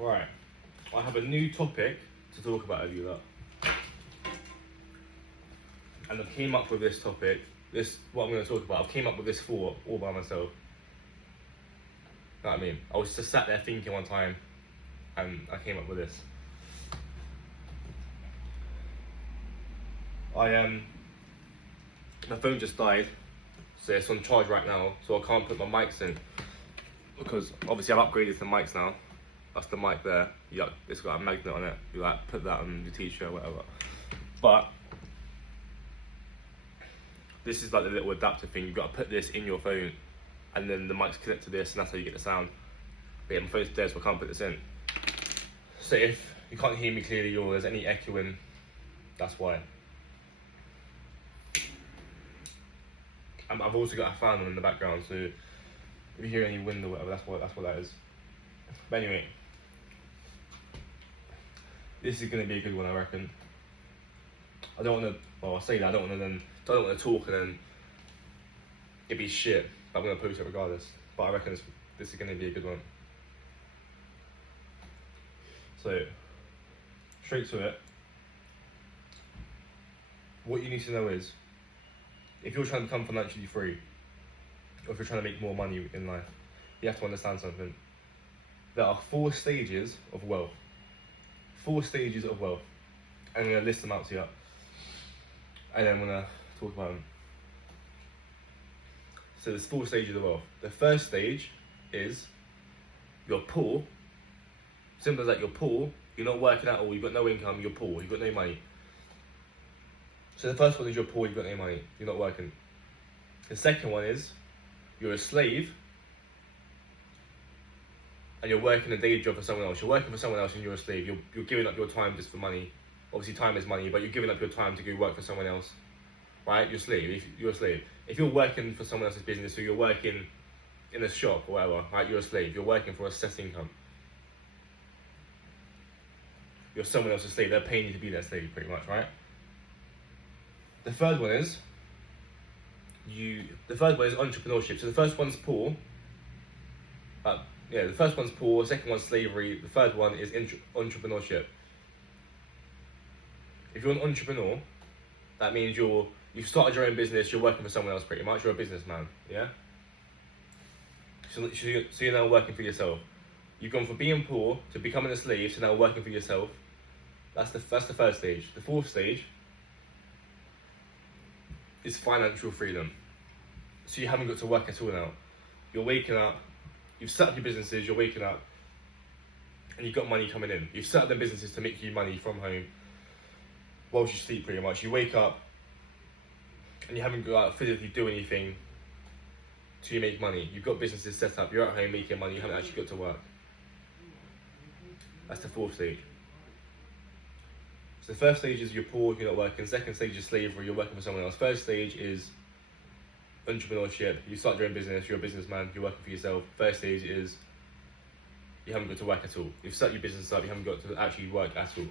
Right, I have a new topic to talk about with you lot. And I came up with this topic, what I'm going to talk about. I came up with this thought all by myself. Know what I mean? I was just sat there thinking one time, and I came up with this. My phone just died, so it's on charge right now, so I can't put my mics in, because obviously I've upgraded to mics now. That's the mic there. It's got a magnet on it. You like put that on your t-shirt or whatever. But this is like the little adapter thing. You've got to put this in your phone, and then the mic's connected to this, and that's how you get the sound. But yeah, my phone's dead, so I can't put this in. So if you can't hear me clearly or there's any echoing, that's why. I've also got a fan on in the background, so if you hear any wind or whatever, that's what that is. But anyway, this is going to be a good one, I reckon. I don't want to. Well, I say that I don't want to talk and then it'd be shit. But I'm going to post it regardless. But I reckon this is going to be a good one. So, straight to it. What you need to know is, if you're trying to become financially free, or if you're trying to make more money in life, you have to understand something. There are 4 stages of wealth. 4 stages of wealth. I'm going to list them out to you. And then I'm going to talk about them. So there's 4 stages of wealth. The first stage is you're poor. Simple as that, you're poor. You're not working at all. You've got no income. You're poor. You've got no money. So the first one is you're poor, you've got no money, you're not working. The second one is you're a slave and you're working a day job for someone else. You're working for someone else and you're a slave. You're giving up your time just for money. Obviously time is money, but you're giving up your time to go work for someone else. Right? You're a slave. You're a slave. If you're working for someone else's business, so you're working in a shop or whatever, right? You're a slave. You're working for a set income. You're someone else's slave. They're paying you to be their slave, pretty much, right? The third one is entrepreneurship. So the first one's poor. The first one's poor. Second one's slavery. The third one is entrepreneurship. If you're an entrepreneur, that means you've started your own business. You're working for someone else, pretty much. You're a businessman. Yeah. So you're now working for yourself. You've gone from being poor to becoming a slave to now working for yourself. That's the first stage. The fourth stage is financial freedom. So you haven't got to work at all now. You're waking up, you've set up your businesses, you're waking up, and you've got money coming in. You've set up the businesses to make you money from home whilst you sleep, pretty much. You wake up, and you haven't got to physically do anything to make money. You've got businesses set up, you're at home making money, you haven't actually got to work. That's the fourth stage. So the first stage is you're poor, you're not working. Second stage is slavery, you're working for someone else. Third stage is entrepreneurship. You start your own business, you're a businessman, you're working for yourself. First stage is you haven't got to work at all. You've set your business up, you haven't got to actually work at all.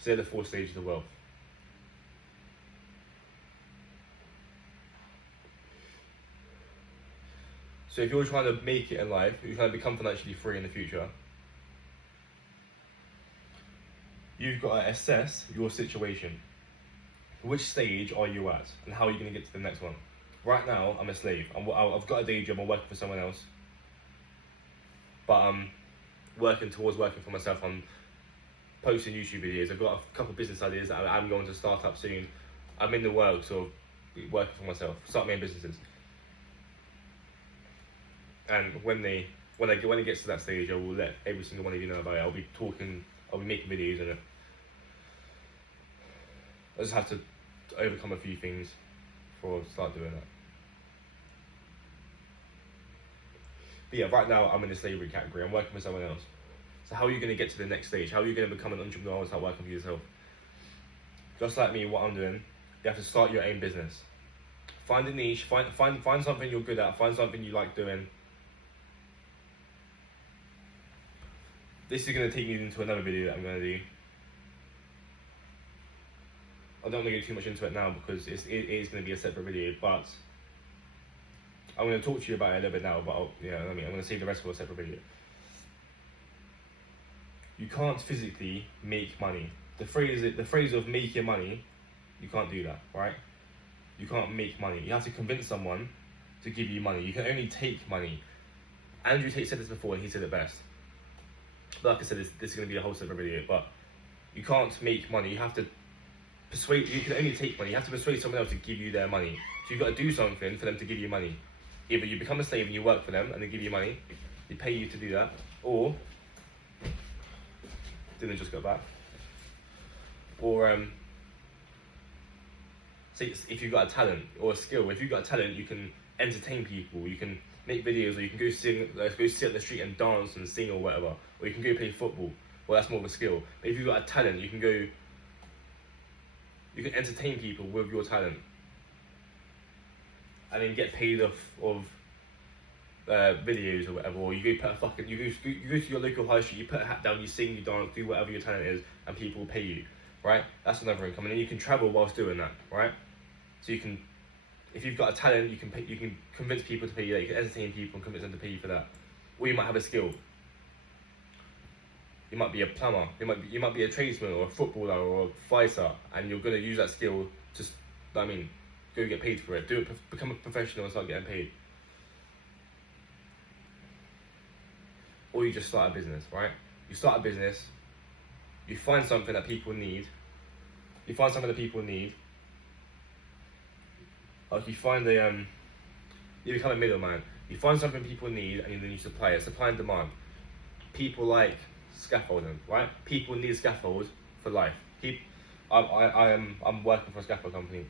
So they're the 4 stages of wealth. So if you're trying to make it in life, if you're trying to become financially free in the future, you've got to assess your situation. Which stage are you at, and how are you going to get to the next one? Right now, I'm a slave. I've got a day job. I'm working for someone else, but I'm working towards working for myself. I'm posting YouTube videos. I've got a couple of business ideas that I'm going to start up soon. I'm in the works of working for myself, start my own businesses. And when it gets to that stage, I will let every single one of you know about it. I'll be making videos on it. I just have to overcome a few things before I start doing that. But yeah, right now I'm in the slavery category. I'm working for someone else. So how are you going to get to the next stage? How are you going to become an entrepreneur and start working for yourself? Just like me, what I'm doing, you have to start your own business. Find a niche, find something you're good at, find something you like doing. This is going to take you into another video that I'm going to do. I don't want to go too much into it now because it is going to be a separate video, but I'm going to talk to you about it a little bit now, but I'm going to save the rest for a separate video. You can't physically make money. The phrase of making money, you can't do that, right? You can't make money. You have to convince someone to give you money. You can only take money. Andrew Tate said this before, and he said it best. But like I said, this is going to be a whole separate video. But you can't make money. You have to persuade. You can only take money. You have to persuade someone else to give you their money. So you've got to do something for them to give you money. Either you become a slave and you work for them, and they give you money. They pay you to do that, or didn't just go back. Or say if you've got a talent or a skill. If you've got a talent, you can entertain people. You can make videos, or you can go sing, go sit on the street and dance and sing or whatever. Or you can go play football. Well, that's more of a skill. But if you've got a talent, you can go. You can entertain people with your talent, and then get paid off of videos or whatever. Or you go put a fucking you go to your local high street. You put a hat down. You sing. You dance. Do whatever your talent is, and people will pay you. Right? That's another income, and then you can travel whilst doing that. Right? So you can. If you've got a talent, you can convince people to pay you that. You can entertain people and convince them to pay you for that. Or you might have a skill. You might be a plumber. You might be a tradesman or a footballer or a fighter, and you're gonna use that skill to, go get paid for it. Do it. Become a professional and start getting paid. Or you just start a business, right? You start a business. You find something that people need. Like you find you become a middleman. You find something people need, and then you supply it. Supply and demand. People like scaffolding, right? People need scaffold for life. I'm working for a scaffold company.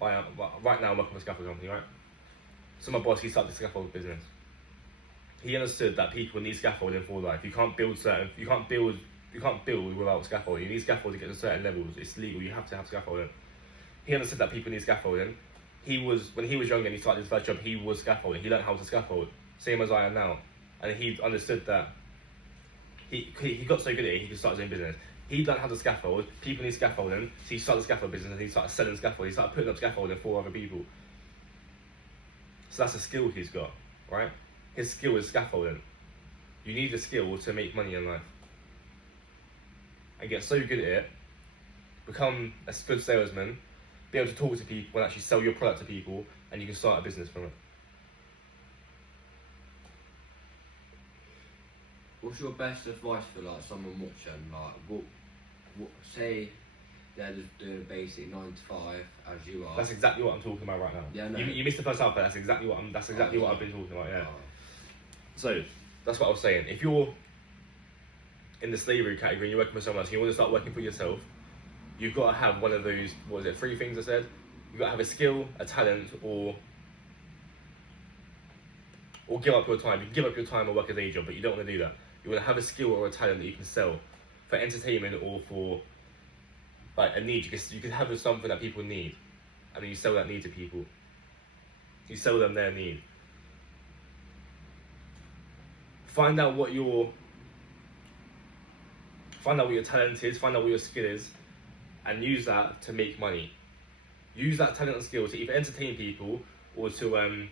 Right now I'm working for a scaffold company, right? So my boss, he started the scaffold business. He understood that people need scaffolding for life. You can't build without scaffolding. You need scaffolding to get to certain levels. It's legal. You have to have scaffolding. He understood that people need scaffolding. When he was younger and he started his first job, he was scaffolding. He learned how to scaffold, same as I am now. And he understood that he got so good at it, he could start his own business. He learned how to scaffold. People need scaffolding, so he started a scaffold business and he started selling scaffold. He started putting up scaffolding for other people. So that's a skill he's got, right? His skill is scaffolding. You need a skill to make money in life. And get so good at it, become a good salesman, be able to talk to people and actually sell your product to people, and you can start a business from it. What's your best advice for like someone watching? Like, what say they're just doing a basic 9 to 5 as you are. That's exactly what I'm talking about right now. Yeah, no. You missed the first half, but that's exactly what I've been talking about. Yeah. Oh. So that's what I was saying. If you're in the slavery category and you're working for someone else, and you want to start working for yourself, you've got to have one of those. What was it? 3 things I said. You've got to have a skill, a talent, or give up your time. You can give up your time or work a day job, but you don't want to do that. You want to have a skill or a talent that you can sell for entertainment or for like a need. You can have something that people need, and then you sell that need to people. You sell them their need. Find out what your talent is. Find out what your skill is, and use that to make money. Use that talent and skill to either entertain people or to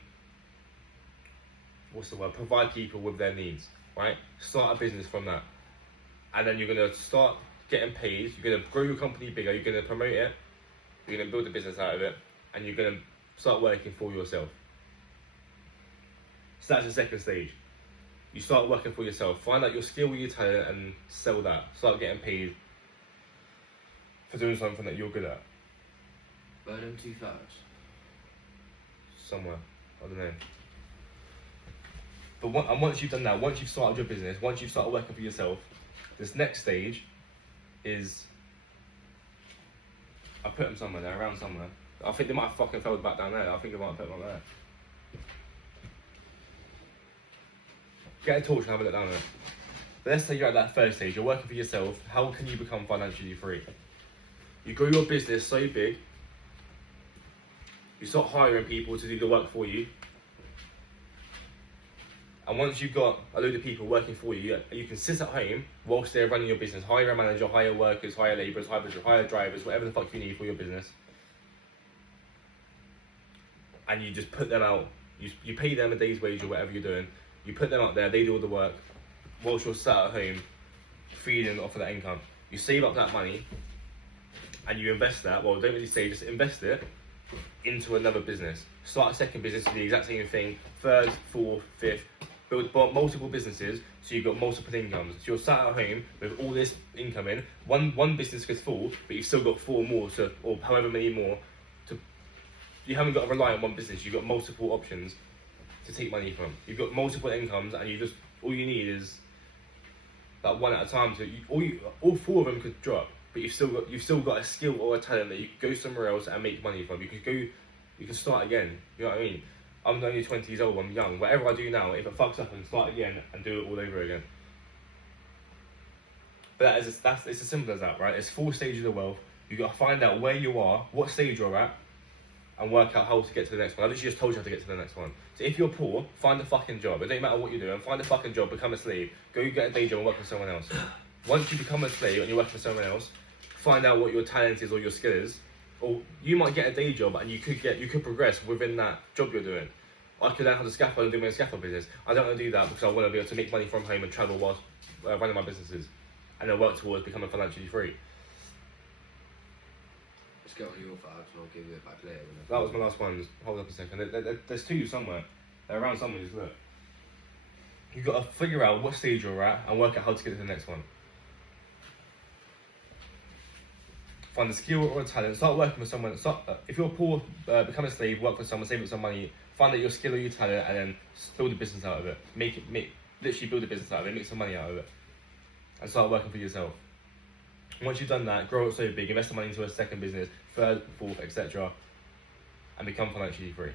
provide people with their needs. Right? Start a business from that, and then you're gonna start getting paid. You're gonna grow your company bigger. You're gonna promote it. You're gonna build a business out of it, and you're gonna start working for yourself. So that's the second stage. You start working for yourself. Find out your skill with your talent and sell that. Start getting paid for doing something that you're good at. Burn them 2 thirds. Somewhere, I don't know. But once you've done that, once you've started your business, once you've started working for yourself, this next stage is, I put them somewhere there, around somewhere. I think they might have fucking fell back down there. I think I might have put them up there. Get a torch and have a look down there. But let's say you're at that first stage, you're working for yourself. How can you become financially free? You grow your business so big, you start hiring people to do the work for you. And once you've got a load of people working for you, you can sit at home whilst they're running your business. Hire a manager, hire workers, hire labourers, hire drivers, whatever the fuck you need for your business. And you just put them out. You pay them a day's wage or whatever you're doing. You put them out there, they do all the work. whilst you're sat at home feeding off of that income. You save up that money and you invest that. Well, don't really save, just invest it into another business. Start a second business, do the exact same thing. Third, fourth, fifth. Build multiple businesses so you've got multiple incomes. So you're sat at home with all this income in. One business could fall, but you've still got four more, or however many more. You haven't got to rely on one business. You've got multiple options to take money from. You've got multiple incomes, and all you need is that one at a time. So all four of them could drop, but you've still got a skill or a talent that you could go somewhere else and make money from. You can start again. You know what I mean? I'm only 20 years old. I'm young. Whatever I do now, if it fucks up, I can start again and do it all over again. But it's as simple as that, right? It's 4 stages of wealth. You got to find out where you are, what stage you're at, and work out how to get to the next one. I literally just told you how to get to the next one. So if you're poor, find a fucking job. It doesn't matter what you're doing. Find a fucking job, become a slave. Go get a day job and work for someone else. Once you become a slave and you're working for someone else, find out what your talent is or your skill is. Or you might get a day job and you could progress within that job you're doing. I could learn how to scaffold and do my own scaffold business. I don't want to do that because I want to be able to make money from home and travel whilst running my businesses, and then work towards becoming financially free. Let's get on your facts and I'll give you it back later. That was my last one. Just hold up a second. There's 2 somewhere. They're around somewhere. Just look. You've got to figure out what stage you're at and work out how to get to the next one. Find a skill or a talent. Start working with someone. If you're poor, become a slave. Work for someone. Save up some money. Find out your skill or your talent, and then build a business out of it. Literally build a business out of it. Make some money out of it, and start working for yourself. Once you've done that, grow it so big. Invest the money into a second business, third, fourth, etc., and become financially free.